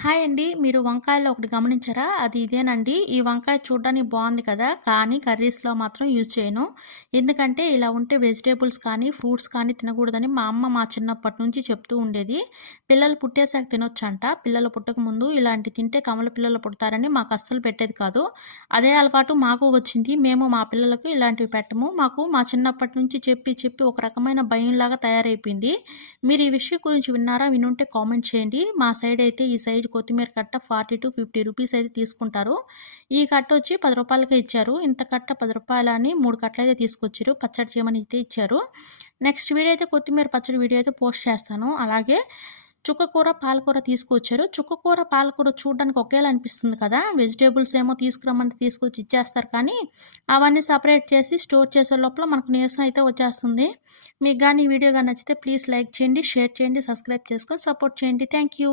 Hi అండి. మీరు వంకాయలో ఒకటి గమనించారా? అది ఇదేనండి. ఈ వంకాయ చూడ్డానికి బావుంది కదా! కానీ కర్రీస్‌లో మాత్రం యూజ్ చేయను. ఎందుకంటే ఇలా ఉంటే వెజిటబుల్స్ కానీ, ఫ్రూట్స్ కానీ తినకూడదని మా అమ్మ మా చిన్నప్పటి నుంచి చెప్తూ ఉండేది. పిల్లలు పుట్టేసాక తినొచ్చంట. పిల్లలు పుట్టకముందు ఇలాంటివి తింటే కమల పిల్లలు పుడతారని మాకు అస్సలు పెట్టేది కాదు. అదే అలవాటు మాకు వచ్చింది. మేము మా పిల్లలకు ఇలాంటివి పెట్టము. మాకు మా చిన్నప్పటి నుంచి చెప్పి చెప్పి ఒక రకమైన భయంలాగా తయారైపోయింది. మీరు ఈ విషయం గురించి విన్నారా? వినుంటే కామెంట్ చేయండి. మా సైడ్ అయితే ఈ సైజు కొత్తిమీర కట్ట 40-50 రూపీస్ అయితే తీసుకుంటారు. ఈ కట్ట వచ్చి రూ. 10కే ఇచ్చారు. ఇంత కట్ట రూ. 10 అని 3 కట్టలైతే తీసుకొచ్చిర్రు. పచ్చడి చేయమని అయితే ఇచ్చారు. నెక్స్ట్ వీడియో అయితే కొత్తిమీర పచ్చడి వీడియో అయితే పోస్ట్ చేస్తాను. అలాగే చుక్కకూర, పాలకూర తీసుకొచ్చారు. చుక్కకూర, పాలకూర చూడడానికి ఒకేలా అనిపిస్తుంది కదా! వెజిటబుల్స్ ఏమో తీసుకురమ్మంటే తీసుకొచ్చి ఇచ్చేస్తారు కానీ, అవన్నీ సెపరేట్ చేసి స్టోర్ చేసే లోపల మనకు నీరసం అయితే వచ్చేస్తుంది. మీకు గాని ఈ వీడియో గాని నచ్చితే ప్లీజ్ లైక్ చేయండి, షేర్ చేయండి, సబ్స్క్రైబ్ చేసుకొని సపోర్ట్ చేయండి. Thank you.